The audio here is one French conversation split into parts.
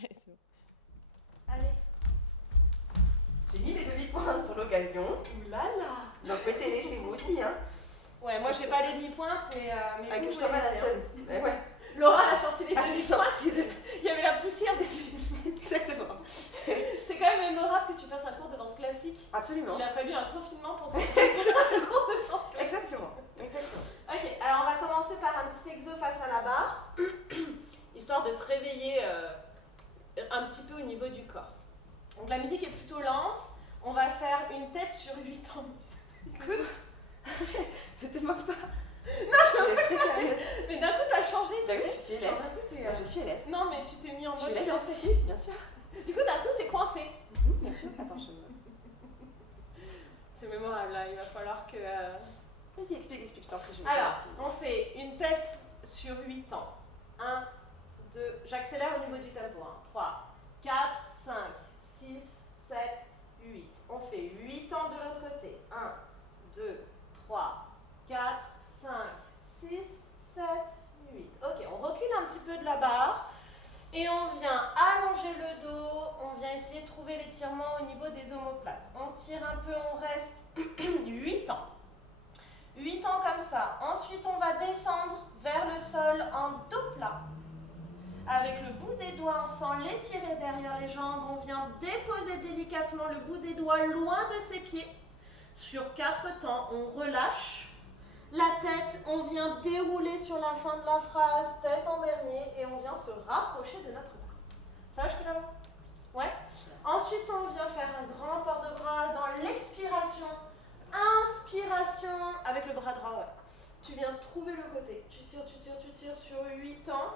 Allez, c'est bon. Allez. J'ai mis les demi-pointes pour l'occasion. Ouh là là. Donc mettez-les chez vous aussi, hein. Ouais, moi j'ai pas les demi-pointes, mais Ah, vous, que je vous sois pas la les seule. avez, hein. Ouais. Laura elle a sorti les Ah, j'ai demi-pointes. sorti de... Il y avait la poussière dessus. Exactement. C'est quand même mémorable que tu fasses un cours de danse classique. Absolument. Il a fallu un confinement pour qu'on fasse un cours de danse classique. Exactement. Exactement. Ok, alors on va commencer par un petit exo face à la barre, histoire de se réveiller un petit peu au niveau du corps. Donc la musique est plutôt lente, on va faire une tête sur 8 ans. Écoute, Ne te moque pas. non, je Je suis très sérieuse. mais d'un coup t'as changé, tu T'as vu, sais. je suis élève. Genre, d'un coup, t'es, Moi, je suis élève. Non mais tu t'es mis en Je mode suis élève classique. classique, bien sûr. Du coup d'un coup t'es coincé. Bien sûr. Attends, je... C'est mémorable là, il va falloir que... Vas-y, explique, je t'en prie. je vais Alors, faire un petit- on fait une tête sur 8 ans. 1, 2, j'accélère au niveau du tempo. 3, 4, 5, 6, 7, 8. On fait 8 ans de l'autre côté. 1, 2, 3, 4, 5, 6, 7, 8. Ok, on recule un petit peu de la barre et on vient allonger le dos. On vient essayer de trouver l'étirement au niveau des omoplates. On tire un peu, on reste 8 ans. 8 ans comme ça. Ensuite, on va descendre vers le sol en dos plat. Avec le bout des doigts, on sent l'étirer derrière les jambes. On vient déposer délicatement le bout des doigts loin de ses pieds. Sur 4 temps, on relâche. La tête, on vient dérouler sur la fin de la phrase, tête en dernier, et on vient se rapprocher de notre barre. Ça va jusque là-bas? Ouais. Ensuite, on vient faire un grand port de bras dans l'expiration. Inspiration avec le bras droit, ouais. Tu viens trouver le côté. Tu tires sur 8 ans.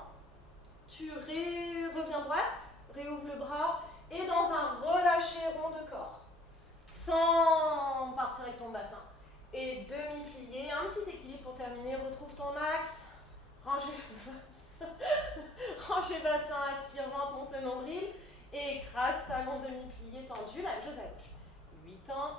Tu reviens droite, réouvre le bras et dans un relâché rond de corps. Sans partir avec ton bassin. Et demi-plié, un petit équilibre pour terminer. Retrouve ton axe. Rangez le bassin. Rangez le bassin, aspire, ventre, monte le nombril. Et écrase talon demi-plié tendu, la chose à gauche. 8 ans.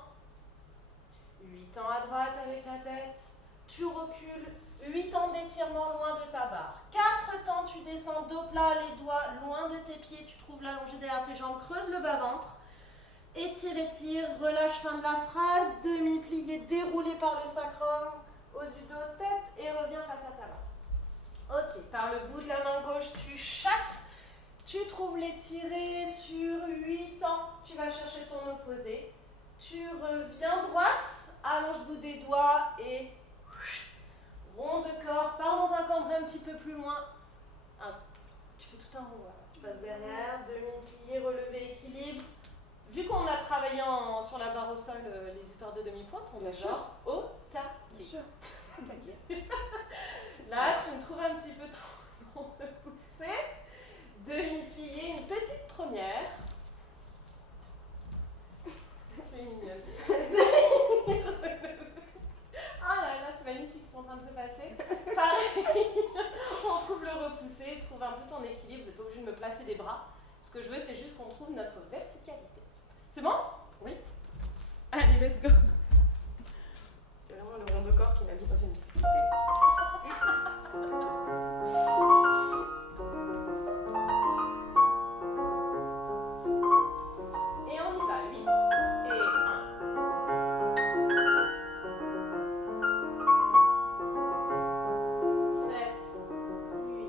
8 ans à droite avec la tête, tu recules, 8 ans d'étirement loin de ta barre. 4 temps, tu descends dos plat, les doigts loin de tes pieds, tu trouves l'allongée derrière tes jambes, creuse le bas-ventre, étire, relâche fin de la phrase, demi-plié, déroulé par le sacrum, haut du dos, tête, et reviens face à ta barre. Ok, par le bout de la main gauche, tu chasses, tu trouves l'étiré sur 8 ans, tu vas chercher ton opposé, tu reviens droite, allonge le bout des doigts et rond de corps, pars dans un cambré un petit peu plus loin. Tu fais tout un rond, voilà. Tu passes derrière, demi-plié, relevé, équilibre. Vu qu'on a travaillé sur la barre au sol les histoires de demi-pointe, on Bien est sûr. genre au taquet. Bien sûr. T'inquiète. Là, tu me trouves un petit peu trop repoussé. Demi-plié, une petite première. C'est mignonne. Ah là là, c'est magnifique ce qui est en train de se passer. Pareil, on trouve le repoussé, trouve un peu ton équilibre. Vous n'êtes pas obligé de me placer des bras. Ce que je veux, c'est juste qu'on trouve notre verticalité. C'est bon? Oui. Allez, let's go. C'est vraiment le rond de corps qui m'a mis dans une difficulté. Et on y va. 8 et 1. 7, 8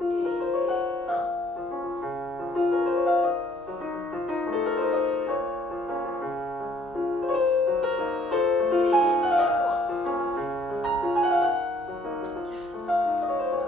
et 1. Et tire loin. 4, 5,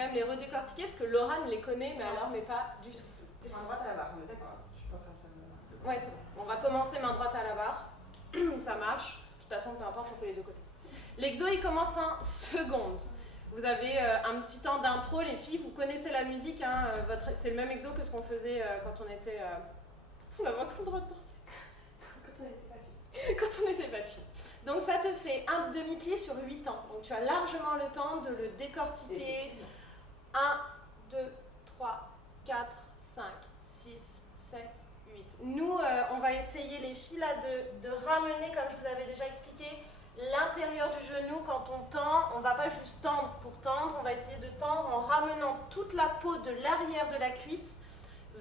quand même les redécortiquer parce que Laura ne les connaît, mais pas du tout. T'es main droite à la barre, on est d'accord. Je suis pas en train de faire le... Ouais, c'est bon. On va commencer main droite à la barre. Ça marche. De toute façon, peu importe, on fait les deux côtés. L'exo, il commence en secondes. Vous avez un petit temps d'intro, les filles, vous connaissez la musique, hein, c'est le même exo que ce qu'on faisait quand on était... Parce qu'on avait encore le droit de danser. Quand on était papy. Donc ça te fait un demi-plié sur 8 ans. Donc tu as largement le temps de le décortiquer. 1, 2, 3, 4, 5, 6, 7, 8. Nous, on va essayer, les filles, là, de ramener, comme je vous avais déjà expliqué, l'intérieur du genou. Quand on tend, on ne va pas juste tendre pour tendre, on va essayer de tendre en ramenant toute la peau de l'arrière de la cuisse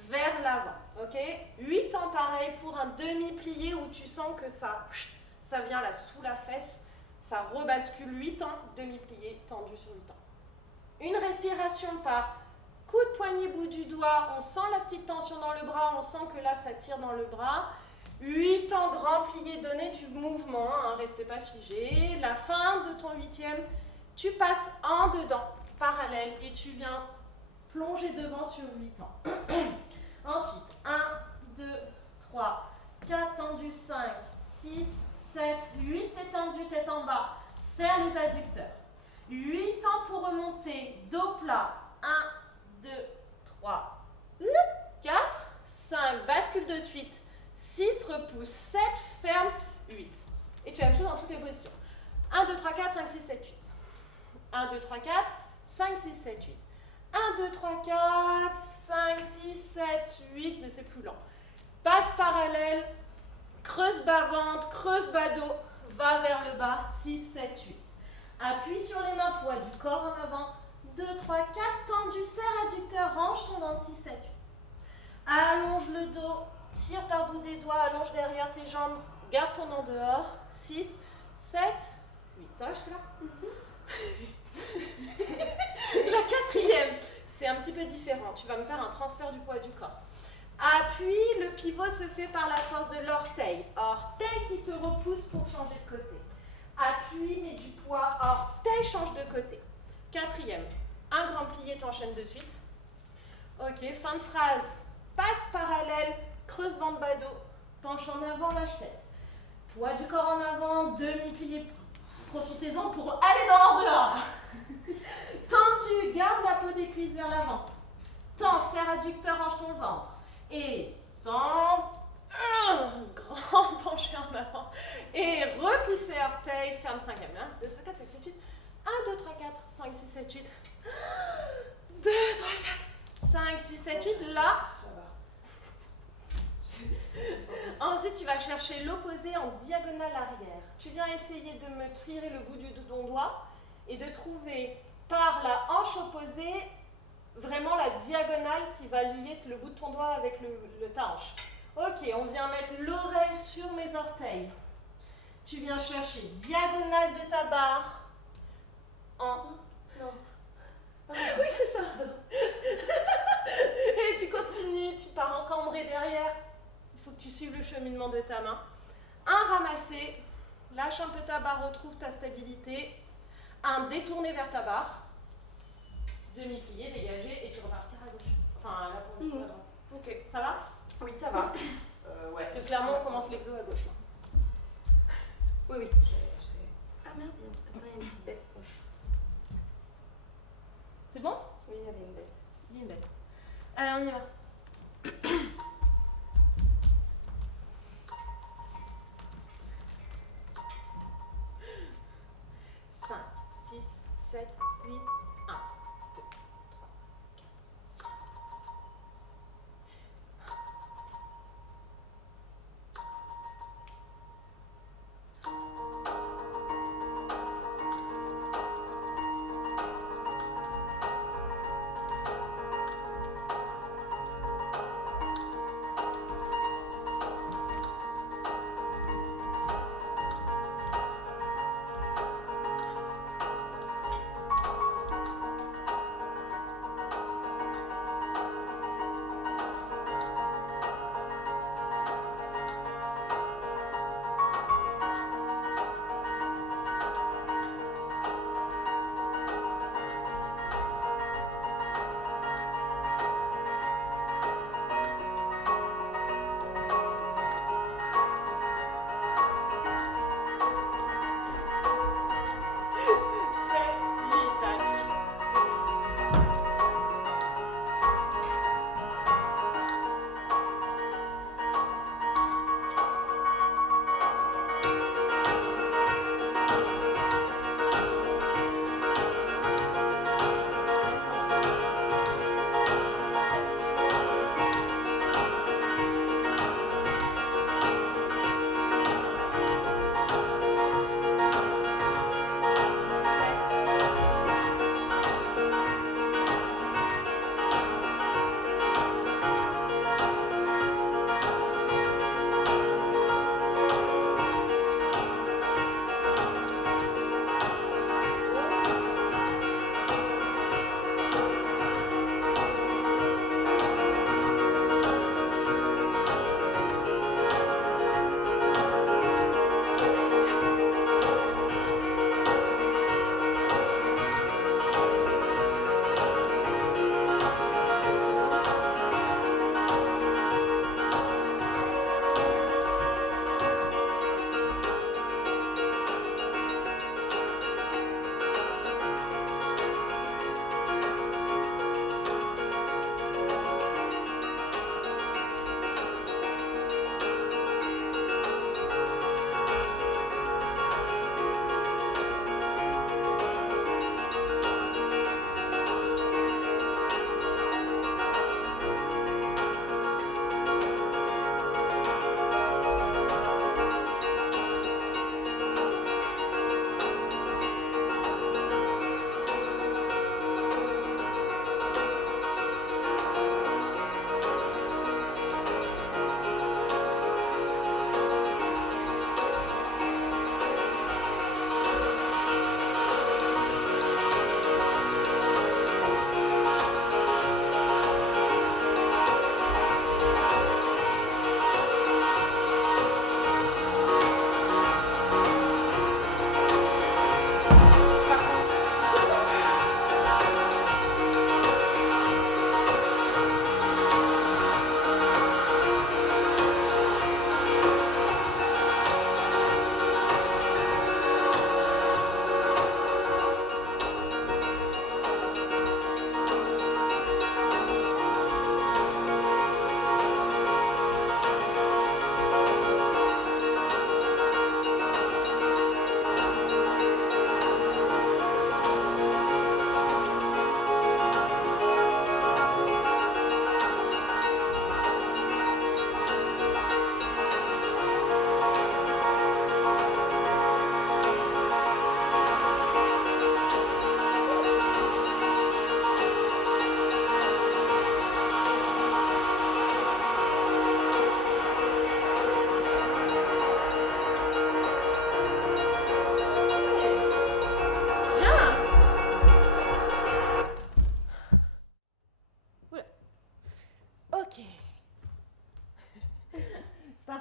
vers l'avant. Ok, 8 ans pareil pour un demi-plié où tu sens que ça vient là sous la fesse, ça rebascule. 8 ans, demi-plié, tendu sur 8 ans. Une respiration par coup de poignet, bout du doigt, on sent la petite tension dans le bras, on sent que là ça tire dans le bras. 8 ans, grand plié, donnez du mouvement, hein, restez pas figé. La fin de ton 8e, tu passes en dedans, parallèle, et tu viens plonger devant sur 8 ans. Ensuite, 1, 2, 3, 4, tendu, 5, 6, 7, 8, t'es tendu, tête en bas, serre les adducteurs. 8 ans pour remonter, dos plat, 1, 2, 3, 4, 5, bascule de suite, 6, repousse, 7, ferme, 8. Et tu as la même chose dans toutes les positions. 1, 2, 3, 4, 5, 6, 7, 8. 1, 2, 3, 4, 5, 6, 7, 8. 1, 2, 3, 4, 5, 6, 7, 8, mais c'est plus lent. Passe parallèle, creuse bas-ventre, creuse bas-dos, va vers le bas, 6, 7, 8. Appuie sur les mains, poids du corps en avant, 2, 3, 4, tendu, serre adducteur, range ton ventre, 6, 7, 8. Allonge le dos, tire par bout des doigts, allonge derrière tes jambes, garde ton en dehors, 6, 7, 8. Ça va jusque-là? La 4e, c'est un petit peu différent. Tu vas me faire un transfert du poids du corps. Appuie, le pivot se fait par la force de l'orteil. Orteil qui te repousse pour changer de côté. Appuie, mets du poids, orteil, change de côté. 4e, un grand plié, t'enchaînes de suite. Ok, fin de phrase. Passe parallèle, creuse ventre bas dos, penche en avant, lâche tête. Poids du corps en avant, demi-plié. Profitez-en pour aller dans l'en-dehors. Tendu, garde la peau des cuisses vers l'avant. Tends, serre adducteur, range ton ventre. Et tends, grand penché en avant. Et repoussez orteil, ferme 5e. 1, 2, 3, 4, 5, 7, 8. 1, 2, 3, 4, 5, 6, 7, 8. 2, 3, 4, 5, 6, 7, 8. Là. Ensuite, tu vas chercher l'opposé en diagonale arrière. Tu viens essayer de me tirer le bout de ton doigt et de trouver par la hanche opposée vraiment la diagonale qui va lier le bout de ton doigt avec ta hanche. Ok, on vient mettre l'oreille sur mes orteils. Tu viens chercher diagonale de ta barre en... Non. Oui, c'est ça. Et tu continues, tu pars encambré derrière. Il faut que tu suives le cheminement de ta main. Un ramassé, lâche un peu ta barre, retrouve ta stabilité. Un détourné vers ta barre. Demi-plié, dégagé, et tu repartiras à gauche. Enfin, là pour le coup, à droite. Ok, ça va? Oui, ça va. Ouais. Parce que clairement, on commence l'exo à gauche. Là. Oui, oui. Ah merde, attends, il y a une petite bête. C'est bon? Oui, il y avait une bête. Il y a une bête. Allez, on y va. 5, 6, 7, 8, 1, 2, 3, 4, 5, 6.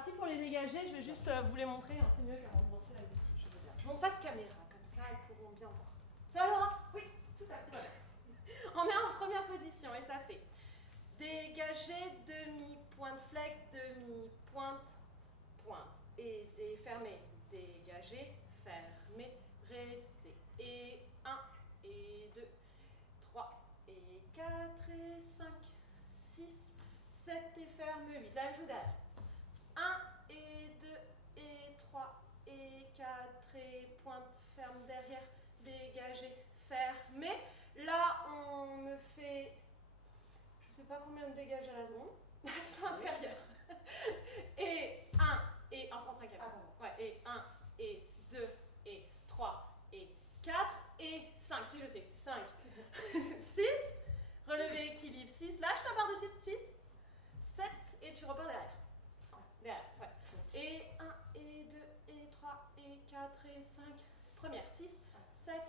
parti pour les dégager. Je vais juste vous les montrer. Hein. C'est mieux qu'à rembourser la vie. Je veux dire. Bon, face caméra, comme ça, ils pourront bien voir. Ça, Laura? Oui, tout à fait. On est en première position et ça fait dégager, demi-pointe flex, demi-pointe, pointe. Et fermer, dégager, fermer, rester. Et 1, et 2, 3, et 4, et 5, 6, 7, et ferme, 8. La même chose derrière. 1, et 2, et 3, et 4, et pointe, ferme derrière, dégager, fermer. Là, on me fait, je ne sais pas combien de dégage à la seconde, accent intérieur. Et 1, et en France 5e. Ouais, et 1, et 2, et 3, et 4, et 5, si je sais. 5, 6, relevé, équilibre, 6, lâche la barre de 6, 7, et tu repars derrière. Derrière, ouais. Et 1, et 2, et 3, et 4, et 5. Première, 6, 7,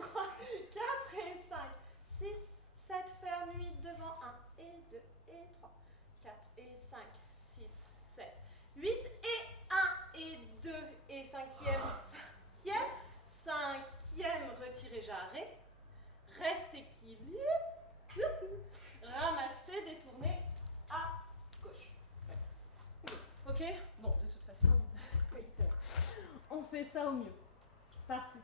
3, 4, et 5, 6, 7, ferme, 8, devant, 1, et 2, et 3, 4, et 5, 6, 7, 8, et 1, et 2, et 5e, 5e, retirez, j'arrête, reste équilibre, ramasser, détourner à gauche. Ouais. Ok? Bon, de toute façon, oui, on fait ça au mieux. C'est parti.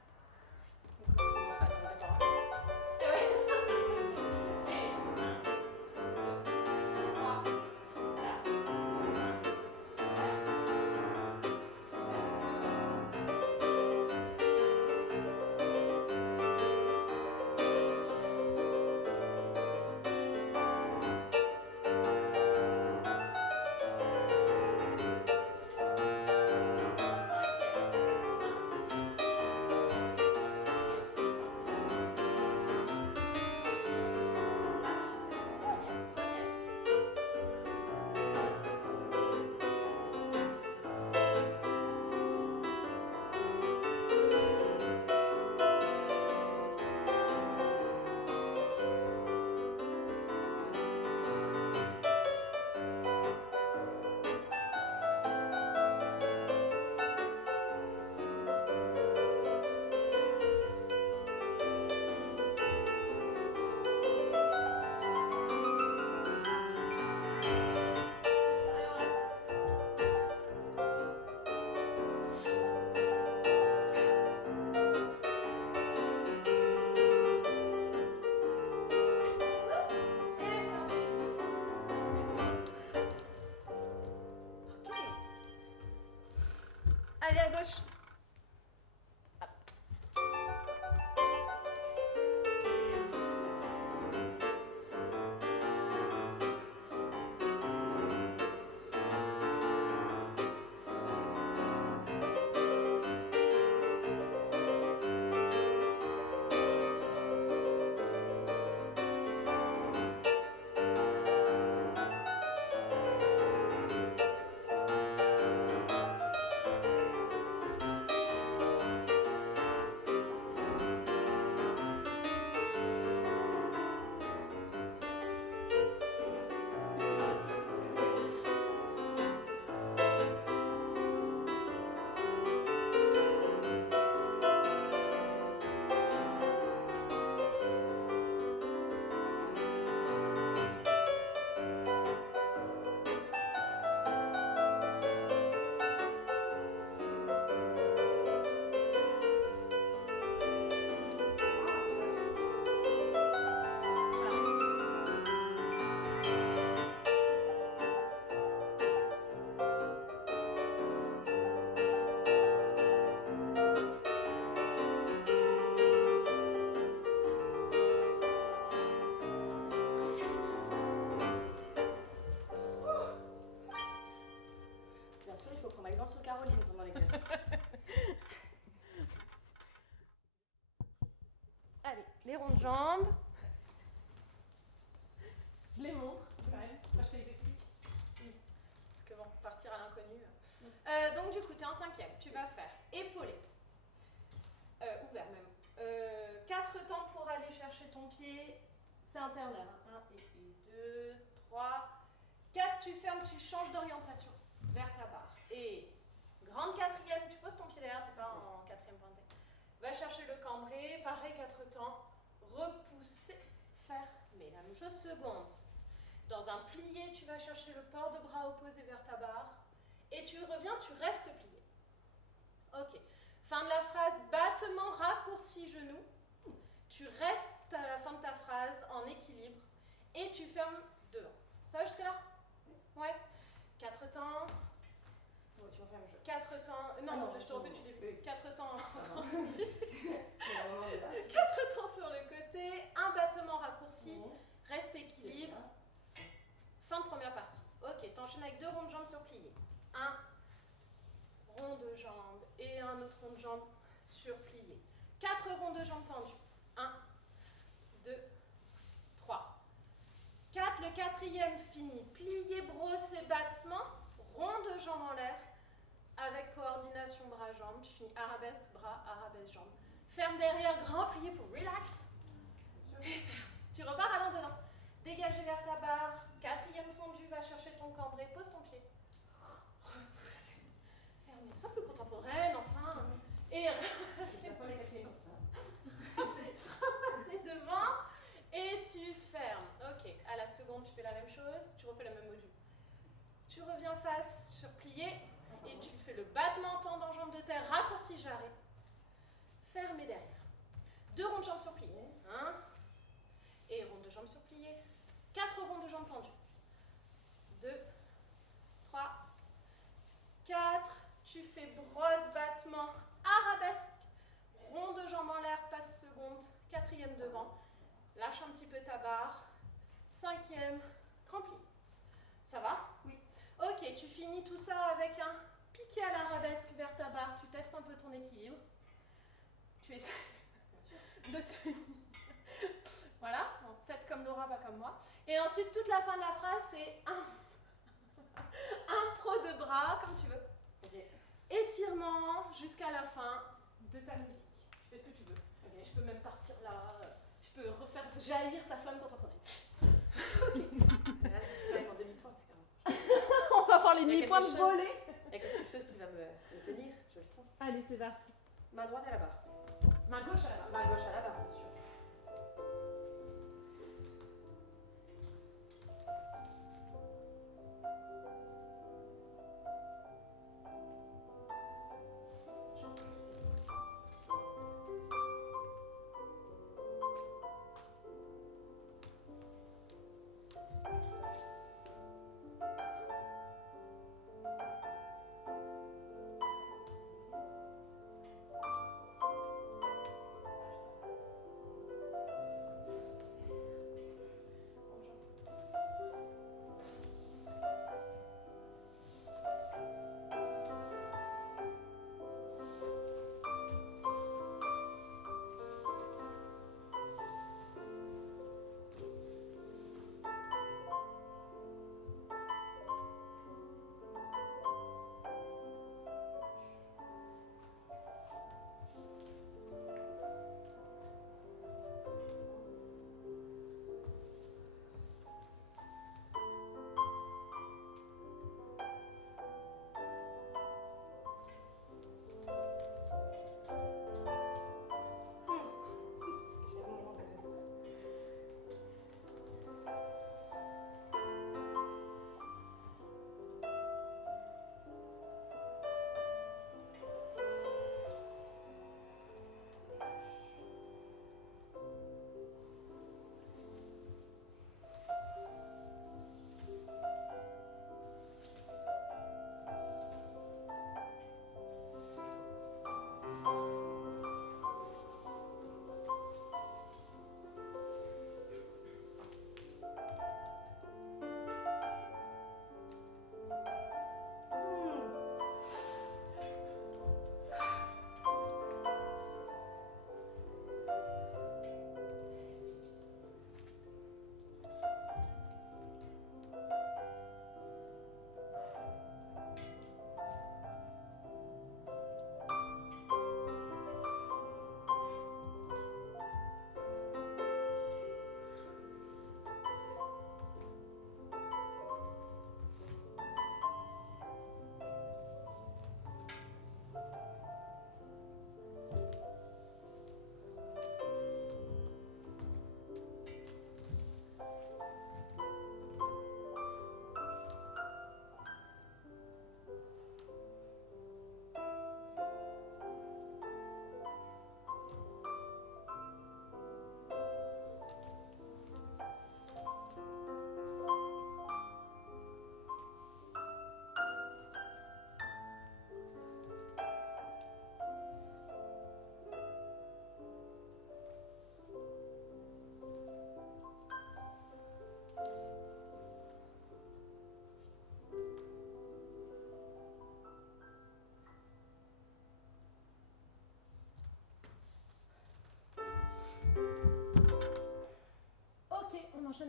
Allez à gauche. Hop. Bien sûr, il faut prendre exemple sur Caroline pendant l'exercice. Allez, les ronds de jambes. Je les montre quand même. Moi, je te les explique. Parce que bon, partir à l'inconnu. Donc, du coup, tu es en 5e. Tu vas faire épaulé. Ouvert même. 4 temps pour aller chercher ton pied. C'est un ternaire. 1 et 2, 3, 4, tu fermes, tu changes d'orientation vers ta barre. Et grande quatrième, tu poses ton pied derrière, tu n'es pas en quatrième pointé. Va chercher le cambré, pareil, 4 temps, repousser, fermer. La même chose, seconde. Dans un plié, tu vas chercher le port de bras opposé vers ta barre. Et tu reviens, tu restes plié. Ok. Fin de la phrase, battement, raccourci, genou. Tu restes à la fin de ta phrase en équilibre et tu fermes devant. Ça va jusque-là? Ouais. 4 temps. Bon, tu vas faire le jeu. 4 temps. Non, je te refais du début. 4 temps. 4 temps sur le côté. Un battement raccourci. Reste équilibre. Fin de première partie. Ok, t'enchaînes avec 2 ronds de jambes sur plié. Un rond de jambes et un autre rond de jambes sur plié. 4 ronds de jambes tendues. 1, 2, 3, 4. Le quatrième finit. Plié, brossé, battement. Rond de jambes en l'air. Avec coordination bras-jambes. Tu finis arabesque, bras, arabesque, jambes. Ferme derrière, grand plié pour relax. Tu repars allant dedans. Dégagez vers ta barre. Quatrième fondu, va chercher ton cambré. Pose ton pied. Repousser. Fermez. Sois plus contemporaine, enfin. Et ramassez devant. Et tu fermes. Ok. À la seconde, tu fais la même chose. Tu refais le même module. Tu reviens face sur plié. Et tu fais le battement tendant jambe de terre. Raccourci, j'arrête. Fermez derrière. 2 ronds de jambes sur plié. 1. Et ronde de jambes sur plié. 4 ronds de jambes tendues. 2, 3, 4. Tu fais brosse, battement, arabesque. Rond de jambes en l'air, passe seconde. 4e devant. Lâche un petit peu ta barre. 5e, grand pli. Ça va? Oui. Ok, tu finis tout ça avec un piqué à l'arabesque vers ta barre. Tu testes un peu ton équilibre. Tu essaies de tenir. Voilà, bon, faites comme Laura, pas comme moi. Et ensuite, toute la fin de la phrase, c'est un pro de bras, comme tu veux. Okay. Étirement jusqu'à la fin de ta musique. Tu fais ce que tu veux. Okay. Je peux même partir là. Tu peux refaire jaillir ta flamme contemporaine. Là, je suis quand même en demi-pointe, c'est quand même. On va voir les demi-pointes voler. Il y a quelque chose qui va me tenir, je le sens. Allez, c'est parti. Main droite à la barre. Main gauche à la barre. Main gauche à la barre, bien sûr.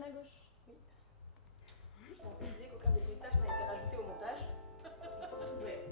à gauche. Oui. Je tiens à préciser qu'aucun des bruitages n'a été rajouté au montage. Ils sont tous vrais.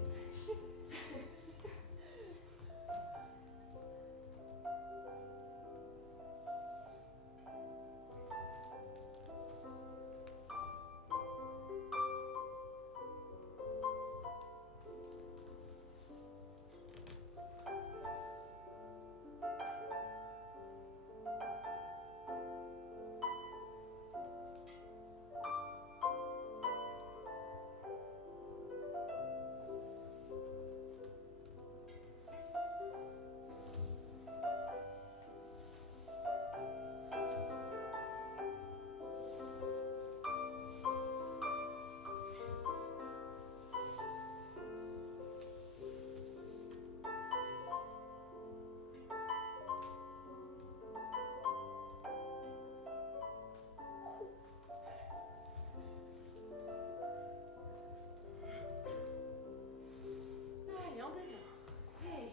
Allez, en dedans. Hey.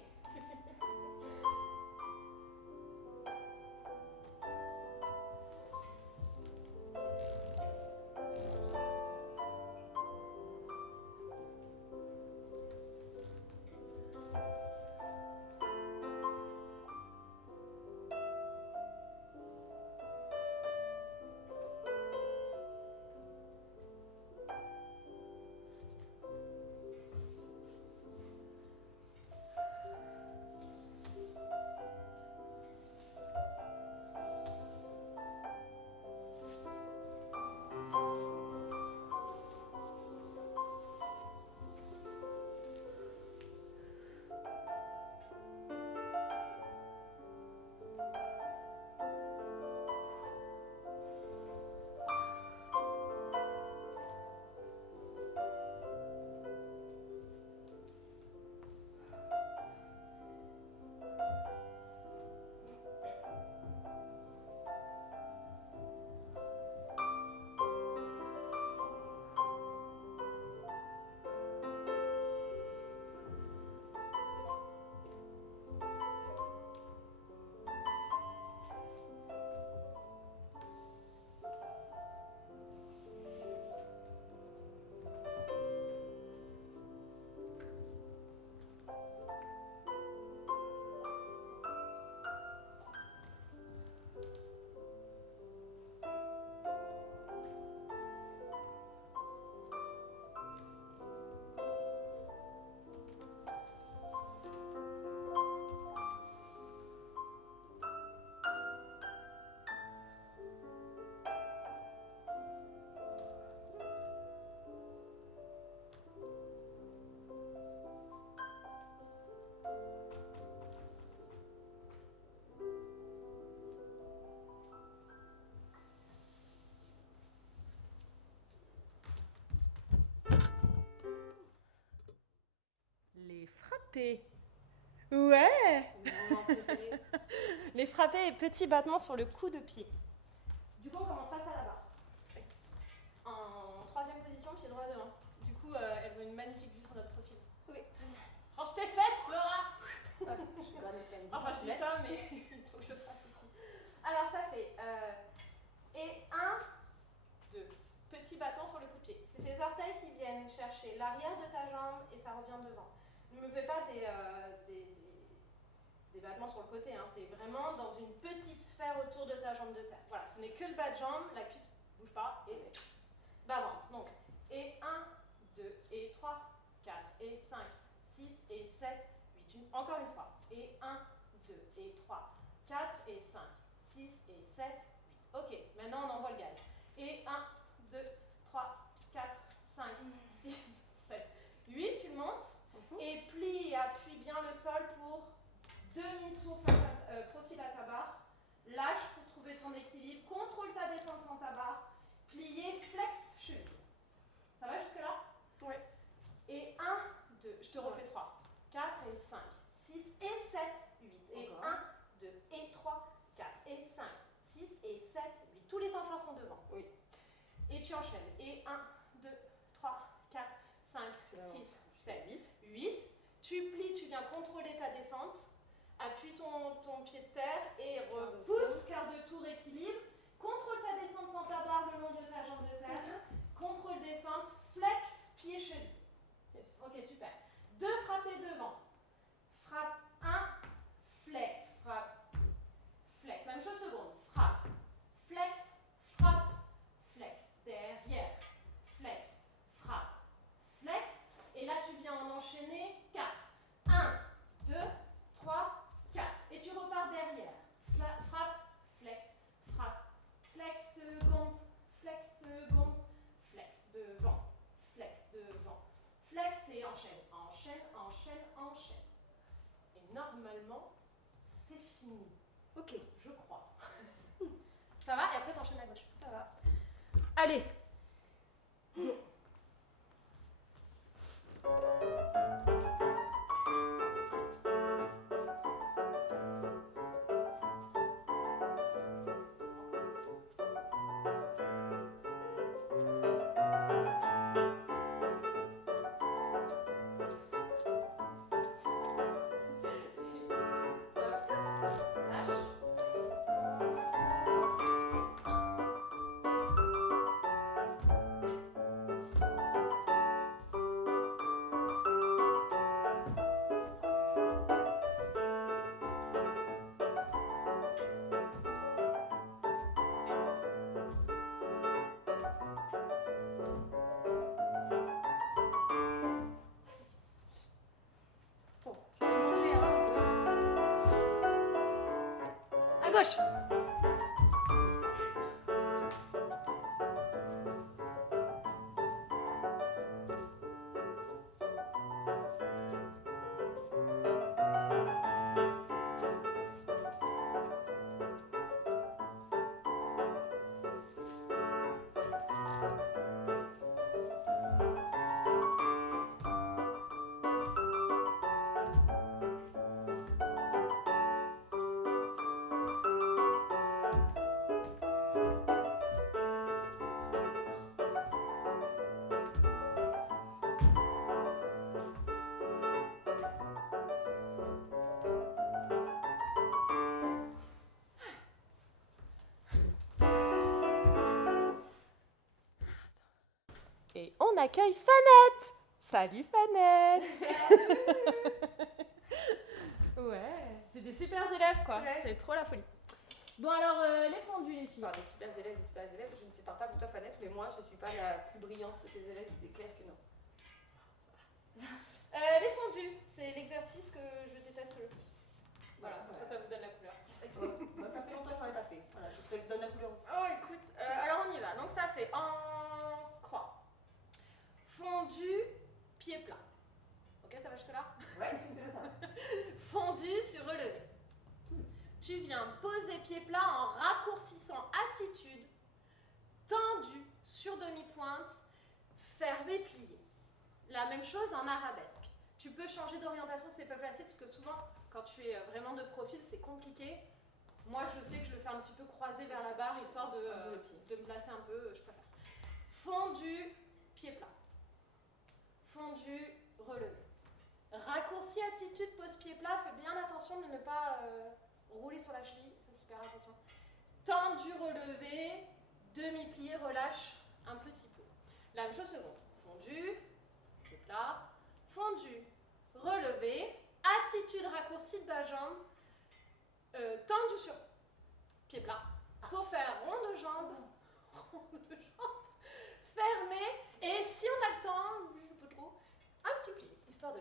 Les frappés. Ouais. Mon moment préféré. Les frappés et petits battements sur le coup de pied. Du coup, on commence face à la barre. En troisième position, pied droit devant. Du coup, elles ont une magnifique vue sur notre profil. Oui, très bien. Range tes fesses, Laura. Je suis granite quand même. Enfin, je dis ça, mais il faut que je le fasse aussi. Alors, ça fait et 1, 2. Petit battement sur le coup de pied. C'est tes orteils qui viennent chercher l'arrière de ta jambe et ça revient devant. Ne me fais pas des battements sur le côté, hein. C'est vraiment dans une petite sphère autour de ta jambe de terre. Voilà, ce n'est que le bas de jambe, la cuisse ne bouge pas et bas-ventre. Donc, et 1, 2, et 3, 4, et 5, 6, et 7, 8. Encore une fois. Et 1, 2, et 3, 4, et 5, 6, et 7, 8. Ok, maintenant on envoie le gaz. Et 1, 2, 3, 4, 5, 6, 7, 8. Tu le montes. Et plie et appuie bien le sol pour demi-tour profil à ta barre. Lâche pour trouver ton équilibre. Contrôle ta descente sans ta barre. Plier, flex, cheville. Ça va jusque-là? Oui. Et 1, 2, je te refais 3, 4 et 5, 6 et 7, 8. Et Encore. 1, 2 et 3, 4 et 5, 6 et 7, 8. Tous les temps forts sont devant. Oui. Et tu enchaînes. Et 1, 2, 3, 4, 5, 6, 7, 8. Tu plies, tu viens contrôler ta descente. Appuie ton pied de terre et repousse, quart de tour, équilibre. Contrôle ta descente sans ta barre le long de ta jambe de terre. Contrôle descente, flex, pied cheville. Yes. Ok, super. 2 frappés devant. Frappe 1, flex, frappe, flex. La même chose seconde. Frappe, flex, frappe, flex. Derrière, flex, frappe, flex. Et là, tu viens en enchaîner 4. 1, 2, 3, 4. Et tu repars derrière. Frappe, flex, frappe, flex, seconde, flex, seconde, flex, devant, flex et enchaîne, enchaîne, enchaîne, enchaîne. Et normalement, c'est fini. Ok, je crois. Ça va? Et après, t'enchaînes à gauche. Ça va. Allez. Gauche. Et on accueille Fanette. Salut Fanette. Ouais, j'ai des super élèves quoi, ouais. C'est trop la folie. Bon alors, les fondus les filles. Enfin, des super élèves, je ne sais pas pour toi Fanette, mais moi je ne suis pas la plus brillante de tes élèves, c'est clair que non. Les fondus, c'est l'exercice que je déteste le plus. Voilà, comme ça vous donne la couleur. Et toi, bah, ça fait longtemps que je n'en ai pas fait, voilà, je te donne la couleur aussi. Oh écoute, alors on y va, donc ça fait en croix. Fondu, pied plat. Ok, ça va jusque-là? Ouais, c'est ça. Fondu sur relevé. Tu viens poser pied plat en raccourcissant attitude, tendu sur demi-pointe, fermé, plié. La même chose en arabesque. Tu peux changer d'orientation, c'est pas facile, parce que souvent, quand tu es vraiment de profil, c'est compliqué. Moi, je sais que je le fais un petit peu croisé vers la barre, histoire de me placer un peu, je préfère. Fondu, pied plat. Fondu, relevé. Raccourci, attitude, pose pied plat. Fais bien attention de ne pas rouler sur la cheville. Ça, c'est super attention. Tendu, relevé. Demi-plié, relâche un petit peu. La même chose seconde. Fondu, pied plat. Fondu, relevé. Attitude raccourcie de bas-jambe. Tendu sur pied plat. Pour faire rond de jambe. Fermé. Et si on a le temps, un peu trop, un petit pli, histoire de...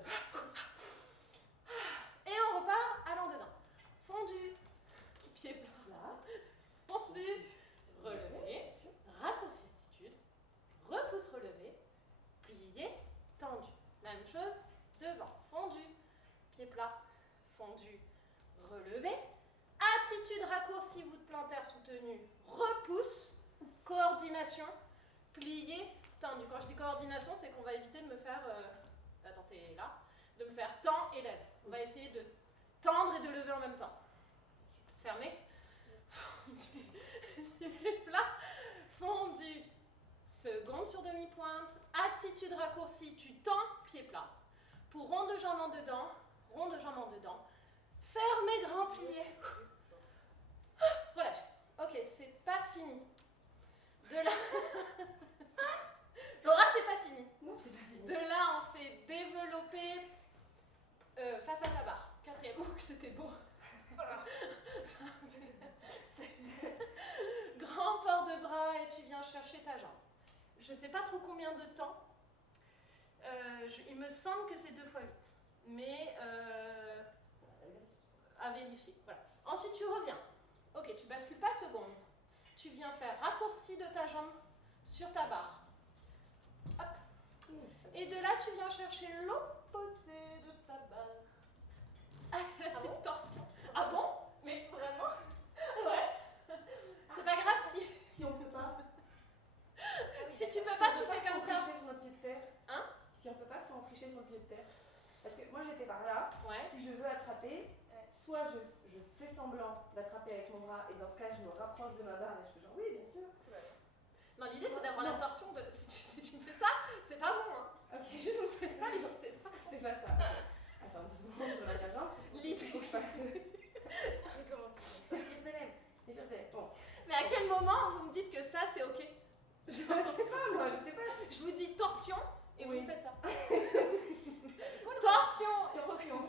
Et on repart allant dedans. Fondu, pied plat, fondu, relevé, raccourci attitude, repousse relevé, plié, tendu. La même chose devant. Fondu, pied plat, fondu, relevé, attitude raccourcie, voûte plantaire soutenue, repousse, coordination, plié, tendu. Quand je dis coordination, c'est qu'on va éviter de me faire... Attends, t'es là. De me faire tend et lève. On va essayer de tendre et de lever en même temps. Fermé. Fondu. Pied plat. Fondu. Seconde sur demi-pointe. Attitude raccourcie. Tu tends, pied plat. Pour rond de jambe en dedans. Rond de jambe en dedans. Fermé, grand plié. Relâche. Ok, c'est pas fini. De là... Laura, c'est pas fini. Non, c'est pas fini. De là, on fait développer face à ta barre. Quatrième. Ouh, c'était beau. Grand port de bras et tu viens chercher ta jambe. Je sais pas trop combien de temps. Il me semble que c'est 2 x 8. Mais à vérifier. Voilà. Ensuite, tu reviens. Ok, tu bascules pas seconde. Tu viens faire raccourci de ta jambe sur ta barre. Hop. Et de là, tu viens chercher l'opposé de ta barre. Ah, la petite torsion. Ah bon? Mais vraiment? Ouais. C'est pas grave si... Si on peut pas. Si tu peux pas, tu fais comme ça. Sans tricher sur notre pied de terre. Hein? Si on peut pas, sans tricher sur le pied de terre. Parce que moi j'étais par là. Ouais. Si je veux attraper, soit je fais semblant d'attraper avec mon bras et dans ce cas je me rapproche de ma barre et je fais genre oui bien sûr. Non, l'idée c'est d'avoir la torsion de... Si tu me fais ça, c'est pas bon. Hein. Okay. Si juste vous faites ça, les filles, c'est pas bon. C'est pas ça. Attends 10 secondes, je lâche la jambe. L'idée... Mais comment tu fais ça? Les filles élèves. Les filles élèves. Bon. Mais à quel moment vous me dites que ça c'est ok? Je sais pas moi, je sais pas. Je vous dis torsion et Oui. vous faites ça. Torsion. Torsion.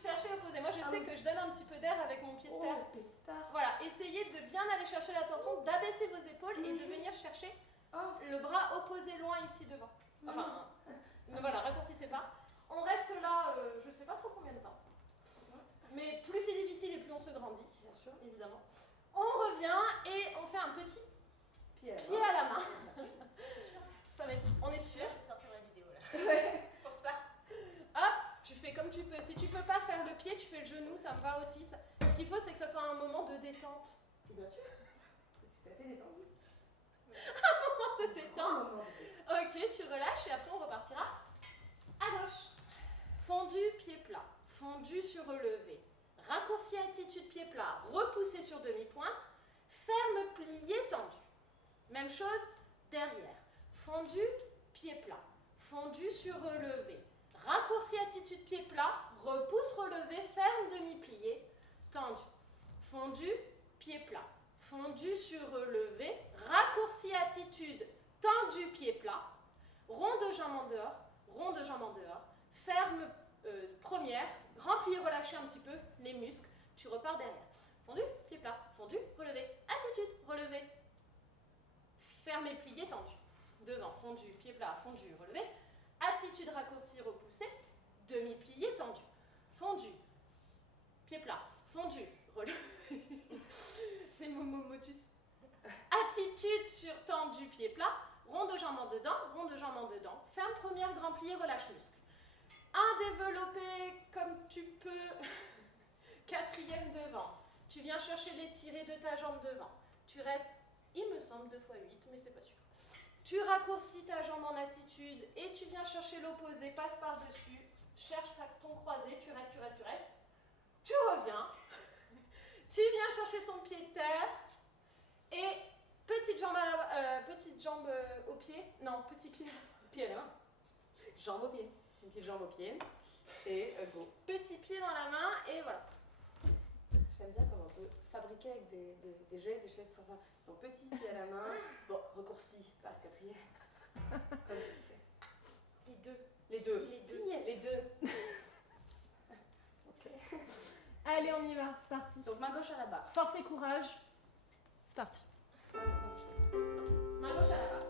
Cherchez l'opposé. Moi je sais que je donne un petit peu d'air avec mon pied de terre. Oh pétard. Voilà, essayez de bien aller chercher la torsion, d'abaisser vos épaules et de venir chercher le bras opposé loin ici devant. Enfin, mais voilà, raccourcissez pas. On reste là, je sais pas trop combien de temps. Mais plus c'est difficile et plus on se grandit, bien sûr, évidemment. On revient et on fait un petit pied à la main. Ça va être, on est sûr. Je vais sortir ma vidéo là. Ouais. Pour ça. Hop, tu fais comme tu peux. Si tu peux pas faire le pied, tu fais le genou, ça me va aussi. Ce qu'il faut, c'est que ça soit un moment de détente. Bien sûr. Tu t'as fait détendu. De détente. Ok, tu relâches et après on repartira à gauche. Fondu, pied plat. Fondu sur relevé. Raccourci attitude pied plat. Repoussé sur demi-pointe. Ferme, plié, tendu. Même chose derrière. Fondu, pied plat. Fondu sur relevé. Raccourci attitude pied plat. Repousse, relevé, ferme, demi-plié, tendu. Fondu, pied plat. Fondu sur relevé. Raccourci attitude tendu, pied plat. Rond de jambe en dehors. Rond de jambe en dehors. Ferme première. Grand plié, relâchez un petit peu les muscles. Tu repars derrière. Fondu, pied plat. Fondu, relevé. Attitude, relevé. Fermé, plié, tendu. Devant, fondu, pied plat, fondu, relevé. Attitude raccourci, repoussé. Demi-plié, tendu. Fondu, pied plat. Fondu, relevé. C'est motus. Attitude sur tendu, pied plat. Rond de jambe en dedans, rond de jambe en dedans. Ferme première, grand plié, relâche muscle. Un développé comme tu peux. Quatrième devant. Tu viens chercher l'étiré de ta jambe devant. Tu restes, il me semble, 2 x 8, mais c'est pas sûr. Tu raccourcis ta jambe en attitude et tu viens chercher l'opposé, passe par-dessus, cherche ton croisé, tu restes. Tu reviens. Tu viens chercher ton pied de terre et petite jambe au pied. Non, petit pied à la main. Jambe au pied. Une petite jambe au pied. Et go. Petit pied dans la main et voilà. J'aime bien comment on peut fabriquer avec des gestes, des gestes très simples. Donc petit pied à la main, bon, raccourci, passe quatrième. Comme ça, tu sais. Les deux. Les deux. Les deux. Les deux. Ok. Allez, on y va, c'est parti. Donc main gauche à la barre. Force et courage. C'est parti. Main gauche à la barre.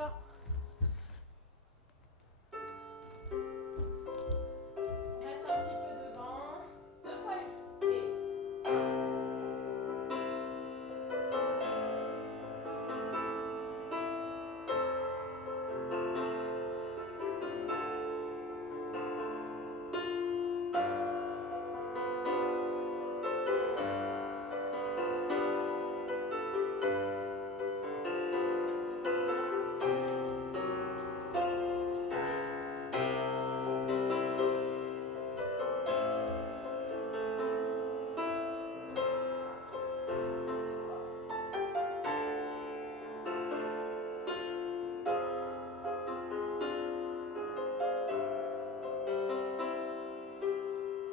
ça. On reste un petit peu devant. 2 fois 8. Et 1.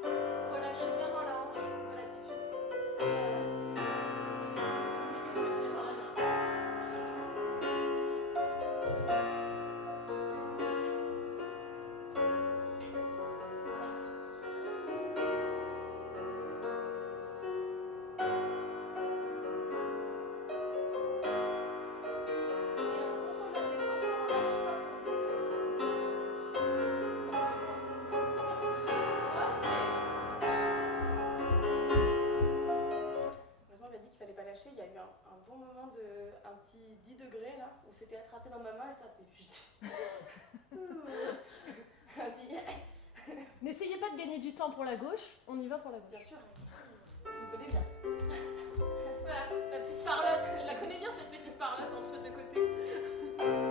Relâchez bien dans la hanche de l'attitude. Le pied dans la main. Et on contrôle la descente, on lâche pas Heureusement, il m'a dit qu'il fallait pas lâcher. Il y a eu un bon moment de un petit 10 degrés là où c'était attrapé dans ma main et ça fait chut. Un petit- N'essayez pas de gagner du temps pour la gauche, on y va pour la gauche. Bien sûr, tu me connais bien. Voilà, la petite parlotte. Je la connais bien cette petite parlotte entre deux côtés.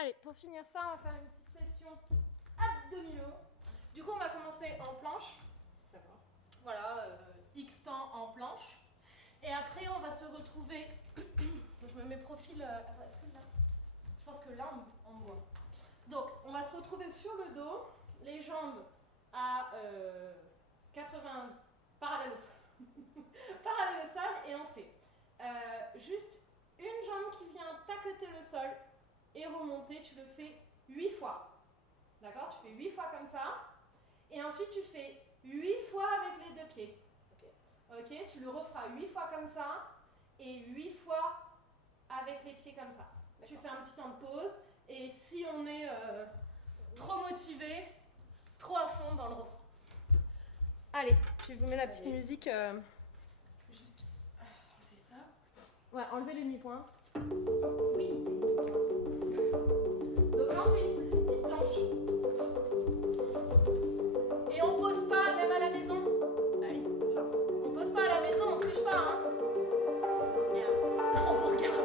Allez, pour finir ça, on va faire une petite session abdominaux. Du coup, on va commencer en planche. D'accord. Voilà, X temps en planche. Et après, on va se retrouver. Je me mets profil. Attends, est-ce que là. Je pense que là, on voit. Donc, on va se retrouver sur le dos, les jambes à 80 parallèles au sol. Parallèles au sol, et on fait juste une jambe qui vient taqueter le sol et remonter. Tu le fais 8 fois. D'accord? Tu fais 8 fois comme ça. Et ensuite, tu fais 8 fois avec les 2 pieds. Ok, tu le referas 8 fois comme ça et 8 fois avec les pieds comme ça. Tu fais un petit temps de pause et si on est trop motivé, trop à fond, ben on le refera. Allez, je vous mets la petite musique. Juste, on fait ça. Ouais, enlevez les demi-points. Oui. Donc là, on fait une petite planche. Et on pose pas, même à la maison. Allez, bien sûr. On pose pas à la maison, on triche pas, hein. On vous regarde.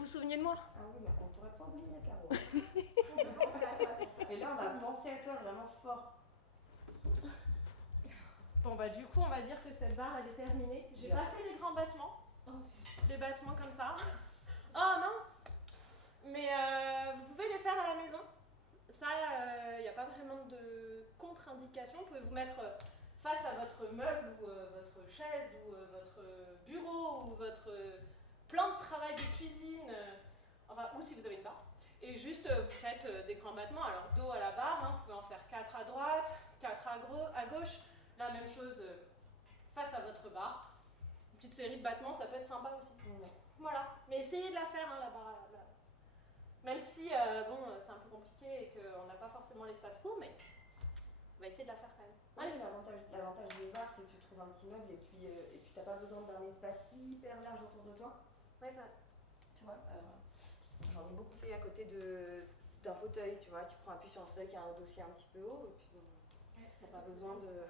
vous vous souveniez de moi. Ah oui, mais on t'aurait pas oublié, Caro. On va penser à toi, c'est ça. Et là, on va penser à toi vraiment fort. Bon bah du coup on va dire que cette barre elle est terminée. J'ai pas fait les grands battements. Les battements comme ça. Oh mince. Mais vous pouvez les faire à la maison. Ça, il n'y a pas vraiment de contre-indication. Vous pouvez vous mettre face à votre meuble ou votre chaise ou votre bureau ou votre plan de travail de cuisine, enfin, ou si vous avez une barre. Et juste vous faites des grands battements. Alors dos à la barre, hein, vous pouvez en faire 4 à droite, 4 à gauche. La même chose face à votre barre. Une petite série de battements, ça peut être sympa aussi. Voilà. Mais essayez de la faire, hein, la barre. Même si, bon, c'est un peu compliqué et qu'on n'a pas forcément l'espace pour, mais on va essayer de la faire quand même. Ouais, l'avantage des barres, c'est que tu trouves un petit meuble et puis t'as pas besoin d'un espace hyper large autour de toi. Ouais, ça. Tu vois, j'en ai beaucoup fait à côté d'un fauteuil, tu vois. Tu prends appui sur un fauteuil qui a un dossier un petit peu haut et puis t'as pas besoin de...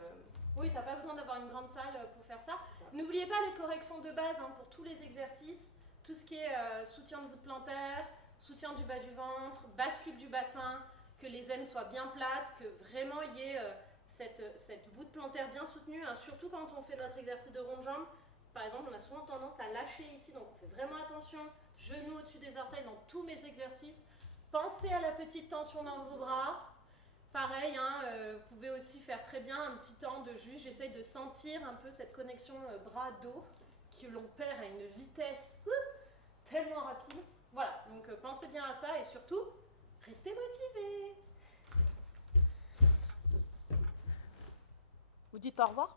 Oui, t'as pas besoin d'avoir une grande salle pour faire ça. N'oubliez pas les corrections de base hein, pour tous les exercices. Tout ce qui est soutien de voûte plantaire, soutien du bas du ventre, bascule du bassin, que les aines soient bien plates, que vraiment il y ait cette voûte plantaire bien soutenue, hein, surtout quand on fait notre exercice de rond de jambe. Par exemple, on a souvent tendance à lâcher ici, donc on fait vraiment attention. Genoux au-dessus des orteils dans tous mes exercices. Pensez à la petite tension dans vos bras. Pareil, hein, vous pouvez aussi faire très bien un petit temps de juste, j'essaye de sentir un peu cette connexion bras-dos que l'on perd à une vitesse tellement rapide. Voilà, donc pensez bien à ça et surtout, restez motivés. Vous dites au revoir ?